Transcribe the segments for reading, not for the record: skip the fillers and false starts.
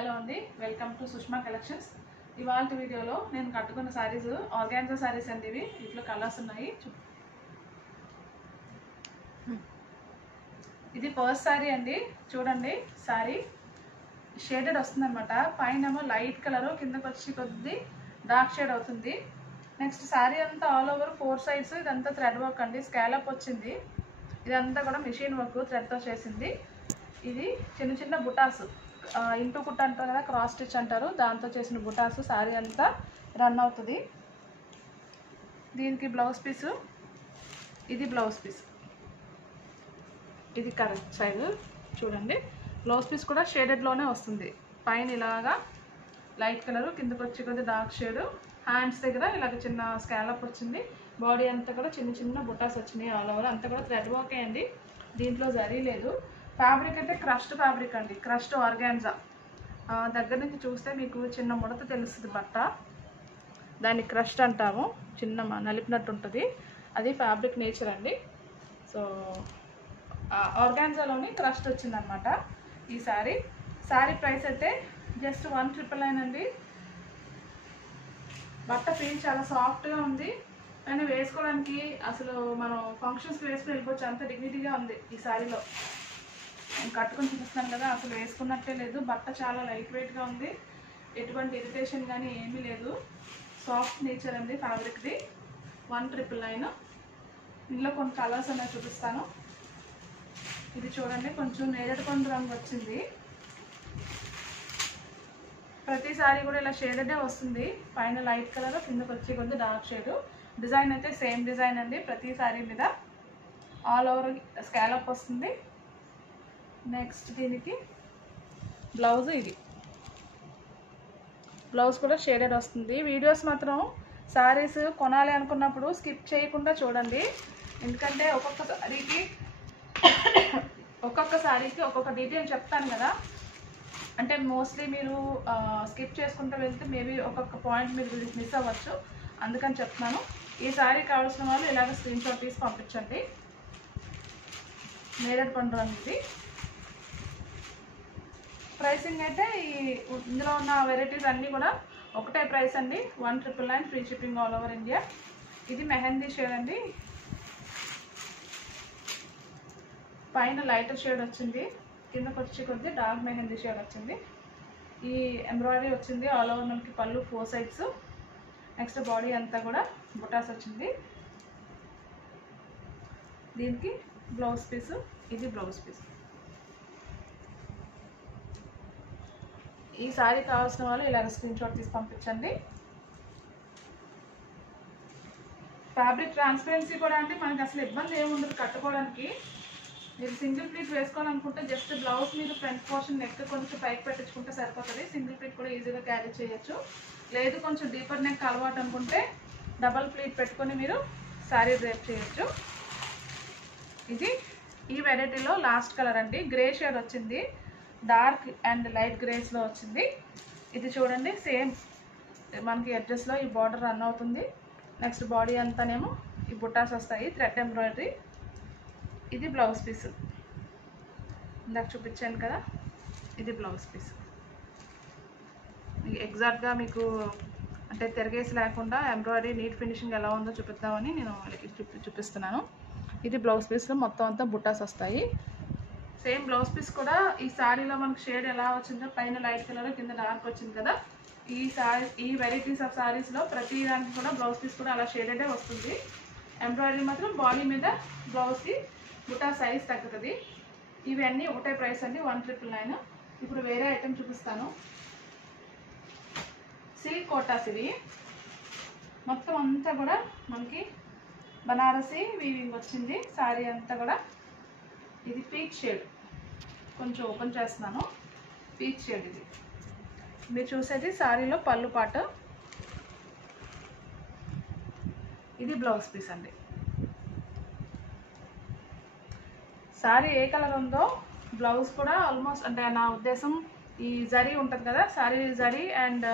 Hello అండి, welcome to Sushma collections. ఇవాళ వీడియోలో నేను కట్టుకున్న సారీస్ ఆర్గాన్జా సారీస్ అండి. ఇవి ఇట్లా కలర్స్ ఉన్నాయి. ఇది ఫస్ట్ సారీ అండి. చూడండి, సారీ షేడెడ్ వస్తుంది అనమాట. పైన లైట్ కలర్, కిందకి వచ్చి కొద్ది డార్క్ షేడ్ అవుతుంది. నెక్స్ట్ సారీ అంతా ఆల్ ఓవర్ 4 సైడ్స్ ఇదంతా థ్రెడ్ వర్క్ అండి. స్కాలప్ వచ్చింది. ఇదంతా కూడా మిషన్ వర్క్ థ్రెడ్తో చేసింది. ఇది చిన్న చిన్న బుటాస్, ఇంటూ కుట్ట అంటారు కదా, క్రాస్ స్టిచ్ అంటారు, దాంతో చేసిన బుటాస్ సారీ అంతా రన్ అవుతుంది. దీనికి బ్లౌజ్ పీసు, ఇది బ్లౌజ్ పీస్, ఇది కరెక్ట్ సైడ్ చూడండి. బ్లౌజ్ పీస్ కూడా షేడెడ్లోనే వస్తుంది. పైన ఇలాగా లైట్ కలర్, కిందకి వచ్చి కొద్ది డార్క్ షేడ్, హ్యాండ్స్ దగ్గర ఇలాగ చిన్న స్కాలప్ వచ్చింది. బాడీ అంతా కూడా చిన్న చిన్న బుటాస్ వచ్చినాయి. ఆల్ ఓవర్ అంతా కూడా థ్రెడ్ వర్క్ అండి. దీంట్లో జరీ లేదు. ఫ్యాబ్రిక్ అయితే క్రష్డ్ ఫ్యాబ్రిక్ అండి, క్రష్డ్ ఆర్గాన్జా. దగ్గర నుంచి చూస్తే మీకు చిన్న ముడత తెలుస్తుంది. బట్ట దాన్ని క్రష్డ్ అంటాము, చిన్న నలిపినట్టు ఉంటుంది. అది ఫ్యాబ్రిక్ నేచర్ అండి. సో ఆర్గాన్జాలోని క్రష్డ్ వచ్చిందనమాట ఈ శారీ. శారీ ప్రైస్ అయితే జస్ట్ 1,999 అండి. బట్ట ఫీల్ చాలా సాఫ్ట్గా ఉంది, కానీ వేసుకోవడానికి అసలు మనం ఫంక్షన్స్కి వేసుకుని వెళ్ళిపోవచ్చు, అంత డిగ్నిటీగా ఉంది ఈ శారీలో. నేను కట్టుకొని చూపిస్తున్నాను కదా, అసలు వేసుకున్నట్టే లేదు. బట్ట చాలా లైట్ వెయిట్గా ఉంది, ఎటువంటి ఇరిటేషన్ కానీ ఏమీ లేదు. సాఫ్ట్ నేచర్ అండి ఫ్యాబ్రిక్ది. 1,999. ఇందులో కొన్ని కలర్స్ అనేవి చూపిస్తాను. ఇది చూడండి, కొంచెం నేరేడు పండు రంగు వచ్చింది. ప్రతి సారీ కూడా ఇలా షేడెడే వస్తుంది. పైన లైట్ కలర్, కిందకి వచ్చి కొద్ది డార్క్ షేడ్. డిజైన్ అయితే సేమ్ డిజైన్ అండి. ప్రతి సారీ మీద ఆల్ ఓవర్ స్కాలప్ వస్తుంది. నెక్స్ట్ దీనికి బ్లౌజ్, ఇది బ్లౌజ్ కూడా షేడెడ్ వస్తుంది. వీడియోస్ మాత్రం శారీస్ కొనాలి అనుకున్నప్పుడు స్కిప్ చేయకుండా చూడండి, ఎందుకంటే ఒక్కొక్క శారీకి ఒక్కొక్క డీటెయిల్ చెప్తాను కదా. అంటే మోస్ట్లీ మీరు స్కిప్ చేసుకుంటూ వెళ్తే మేబీ ఒక్కొక్క పాయింట్ మీరు మిస్ అవ్వచ్చు, అందుకని చెప్తున్నాను. ఈ శారీ కావాల్సిన వాళ్ళు ఇలాగ స్క్రీన్ షాట్ తీసి పంపించండి. నేరేడు పండు రంగు ఇది. ప్రైసింగ్ అయితే ఇందులో ఉన్న వెరైటీస్ అన్నీ కూడా ఒకటే ప్రైస్ అండి, 1,999, free shipping all over India. ఇది మెహందీ షేడ్ అండి. పైన లైట్ షేడ్ వచ్చింది, కిందకి వచ్చి కొద్ది డార్క్ మెహందీ షేడ్ వచ్చింది. ఈ ఎంబ్రాయిడరీ వచ్చింది ఆల్ ఓవర్ మనకి. పళ్ళు 4 సైడ్స్. నెక్స్ట్ బాడీ అంతా కూడా బుటాస్ వచ్చింది. దీనికి బ్లౌజ్ పీసు, ఇది బ్లౌజ్ పీస్. ఈ శారీ కావాల్సిన వాళ్ళు ఇలాగ స్క్రీన్ షాట్ తీసి పంపించండి. ఫ్యాబ్రిక్ ట్రాన్స్పరెన్సీ కూడా అంటే మనకి అసలు ఇబ్బంది ఏమి ఉండదు కట్టుకోవడానికి. మీరు సింగిల్ ప్లీట్ వేసుకోవాలనుకుంటే జస్ట్ బ్లౌజ్ మీరు ఫ్రంట్ పోర్షన్ నెక్ కొంచెం పైకి పెట్టించుకుంటే సరిపోతుంది. సింగిల్ ప్లీట్ కూడా ఈజీగా క్యారీ చేయొచ్చు. లేదు కొంచెం డీపర్ నెక్ అలవాటు అనుకుంటే డబల్ ప్లీట్ పెట్టుకొని మీరు శారీ డ్రేప్ చేయొచ్చు. ఇది ఈ వెరైటీలో లాస్ట్ కలర్ అండి. గ్రే షేడ్ వచ్చింది, డార్క్ అండ్ లైట్ గ్రేస్లో వచ్చింది. ఇది చూడండి, సేమ్ మనకి అడ్రస్లో ఈ బార్డర్ రన్ అవుతుంది. నెక్స్ట్ బాడీ అంతానేమో ఈ బుటాస్ వస్తాయి, థ్రెడ్ ఎంబ్రాయిడరీ. ఇది బ్లౌజ్ పీస్, ఇందాక చూపించాను కదా, ఇది బ్లౌజ్ పీస్. ఎగ్జాక్ట్గా మీకు అంటే తిరగేసి లేకుండా ఎంబ్రాయిడరీ నీట్ ఫినిషింగ్ ఎలా ఉందో చూపిద్దామని నేను చూపిస్తున్నాను. ఇది బ్లౌజ్ పీస్లో మొత్తం అంతా బుటాస్ వస్తాయి. సేమ్ బ్లౌజ్ పీస్ కూడా ఈ శారీలో మనకు షేడ్ ఎలా వచ్చిందో, పైన లైట్ కలర్, కింద డార్క్ వచ్చింది కదా. ఈ వెరైటీస్ ఆఫ్ శారీస్లో ప్రతి దానికి కూడా బ్లౌజ్ పీస్ కూడా అలా షేడెడే వస్తుంది. ఎంబ్రాయిడరీ మాత్రం బాడీ మీద బ్లౌజ్కి బుటా సైజ్ తగ్గుతుంది. ఇవన్నీ ఒకటే ప్రైస్ అండి, 1,999. ఇప్పుడు వేరే ఐటెం చూపిస్తాను. సిల్క్ కోటాస్ ఇవి. మొత్తం అంతా కూడా మనకి బనారసి వీవింగ్ వచ్చింది శారీ అంతా కూడా. ఇది పీచ్ షేడ్, కొంచెం ఓపెన్ చేస్తున్నాను. పీచ్ షేడ్ ఇది. మీరు చూసేది శారీలో పళ్ళు పాట. ఇది బ్లౌజ్ పీస్ అండి. శారీ ఏ కలర్ ఉందో బ్లౌజ్ కూడా ఆల్మోస్ట్, అంటే నా ఉద్దేశం ఈ జరీ ఉంటుంది కదా, sari zari and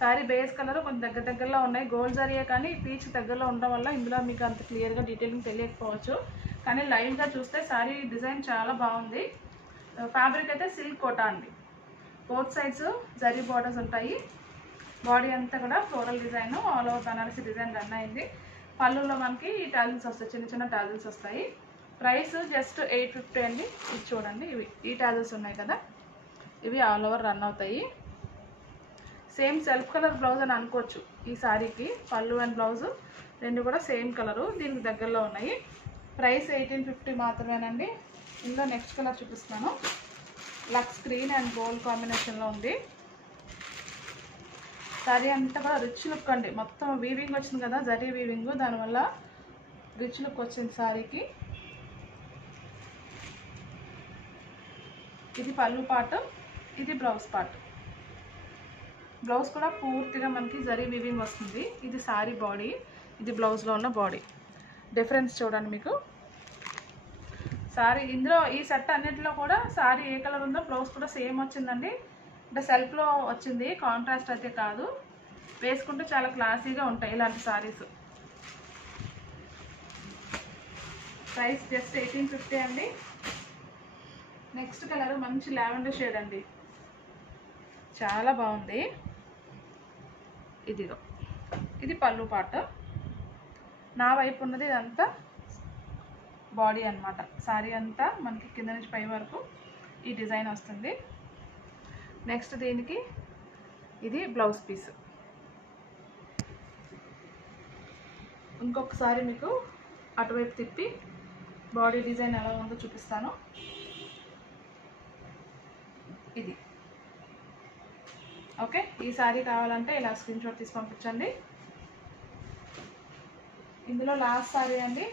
sari base colour కొంచెం దగ్గరలో ఉన్నాయి. గోల్డ్ జరీయే కానీ పీచ్ దగ్గరలో ఉండడం వల్ల ఇందులో మీకు అంత క్లియర్గా డీటెయిలింగ్ తెలియకపోవచ్చు, కానీ లైవ్గా చూస్తే శారీ డిజైన్ చాలా బాగుంది. ఫ్యాబ్రిక్ అయితే సిల్క్ కోటా అండి. బోత్ సైడ్స్ జరీ బార్డర్స్ ఉంటాయి. బాడీ అంతా కూడా floral design, all over Banarasi design run అయింది. పళ్ళులో మనకి ఈ టాజిల్స్ వస్తాయి, చిన్న చిన్న టాజిల్స్ వస్తాయి. ప్రైస్ జస్ట్ 850 అండి. ఇది చూడండి, ఇవి ఈ టాజిల్స్ ఉన్నాయి కదా, ఇవి ఆల్ ఓవర్ రన్ అవుతాయి. సేమ్ సెల్ఫ్ కలర్ బ్లౌజ్ అని అనుకోవచ్చు. ఈ శారీకి పళ్ళు అండ్ బ్లౌజ్ రెండు కూడా సేమ్ కలరు, దీనికి దగ్గరలో ఉన్నాయి. ప్రైస్ 1850 మాత్రమేనండి. ఇందులో నెక్స్ట్ కలర్ చూపిస్తున్నాను. లక్స్ గ్రీన్ అండ్ గోల్డ్ కాంబినేషన్లో ఉంది. శారీ అంతా కూడా రిచ్ లుక్ అండి. మొత్తం వీవింగ్ వచ్చింది కదా, జరీ వీవింగ్, దానివల్ల రిచ్ లుక్ వచ్చింది శారీకి. ఇది పళ్ళు పార్ట్, ఇది బ్లౌజ్ పార్ట్. బ్లౌజ్ కూడా పూర్తిగా మనకి జరీ వీవింగ్ వస్తుంది. ఇది శారీ బాడీ, ఇది బ్లౌజ్లో ఉన్న బాడీ. డిఫరెన్స్ చూడండి మీకు. శారీ ఇందులో ఈ సెట్ అన్నింటిలో కూడా శారీ ఏ కలర్ ఉందో బ్లౌజ్ కూడా సేమ్ వచ్చిందండి. అంటే సెల్ఫ్లో వచ్చింది, కాంట్రాస్ట్ అయితే కాదు. వేసుకుంటే చాలా క్లాసీగా ఉంటాయి ఇలాంటి శారీస్. ప్రైస్ జస్ట్ 1850 అండి. నెక్స్ట్ కలర్ మంచి లావెండర్ షేడ్ అండి, చాలా బాగుంది. ఇదిగో, ఇది పళ్ళు పార్ట్. నా వైపు ఉన్నది ఇదంతా బాడీ అన్నమాట. శారీ అంతా మనకి కింద నుంచి పై వరకు ఈ డిజైన్ వస్తుంది. నెక్స్ట్ దీనికి ఇది బ్లౌజ్ పీస్. ఇంకొకసారి మీకు అటువైపు తిప్పి బాడీ డిజైన్ ఎలా ఉందో చూపిస్తాను. ఇది ఓకే. ఈ శారీ కావాలంటే ఇలా స్క్రీన్ షాట్ తీసి పంపించండి. ఇందులో లాస్ట్ శారీ అండి,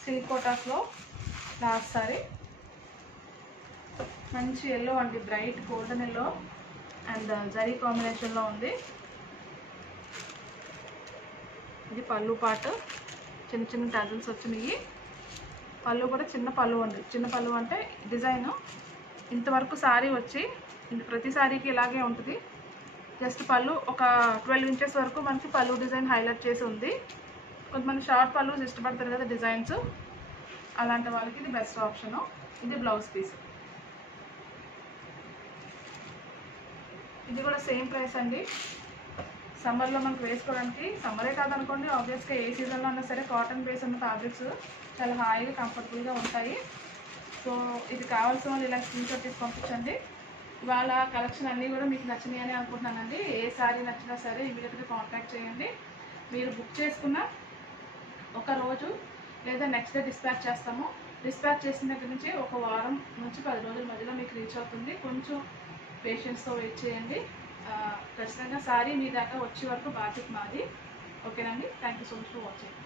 సిల్క్ కోటాస్లో లాస్ట్ శారీ. మంచి ఎల్లో అండి, bright golden yellow and zari కాంబినేషన్లో ఉంది. ఇది పళ్ళు పార్ట్, చిన్న చిన్న టాజిల్స్ వచ్చినాయి. పళ్ళు కూడా చిన్న పళ్ళు అండి. చిన్న పళ్ళు అంటే డిజైన్ ఇంతవరకు శారీ వచ్చి ప్రతి శారీకి ఇలాగే ఉంటుంది. జస్ట్ పళ్ళు ఒక 12 ఇంచెస్ వరకు మనకి పళ్ళు డిజైన్ హైలైట్ చేసి ఉంది. కొంతమంది షార్ట్ పళ్ళు ఇష్టపడతారు కదా డిజైన్స్, అలాంటి వాళ్ళకి ఇది బెస్ట్ ఆప్షను. ఇది బ్లౌజ్ పీస్. ఇది కూడా సేమ్ ప్రైస్ అండి. సమ్మర్లో మనకు వేసుకోవడానికి, సమ్మరే కాదనుకోండి, ఆబ్వియస్గా ఏ సీజన్లో ఉన్నా సరే కాటన్ బేస్ ఉన్న ఫ్యాబ్రిక్స్ చాలా హాయిగా కంఫర్టబుల్గా ఉంటాయి. సో ఇది కావాల్సిన వాళ్ళు ఇలా స్క్రీన్ షాట్ తీసి పంపించండి. ఇవాళ కలెక్షన్ అన్నీ కూడా మీకు నచ్చినాయి అని అనుకుంటున్నానండి. ఏ శారీ నచ్చినా సరే ఇమీడియట్గా కాంటాక్ట్ చేయండి. మీరు బుక్ చేసుకున్న ఒక రోజు లేదా నెక్స్ట్ డే డిస్పాచ్ చేస్తాము. డిస్పాచ్ చేసిన దగ్గర నుంచి ఒక వారం నుంచి 10 రోజుల మధ్యలో మీకు రీచ్ అవుతుంది. కొంచెం పేషెన్స్తో వెయిట్ చేయండి. ఖచ్చితంగా శారీ మీ దాకా వచ్చే వరకు బాధ్యత మాది. ఓకేనండి. Thank you so much for watching.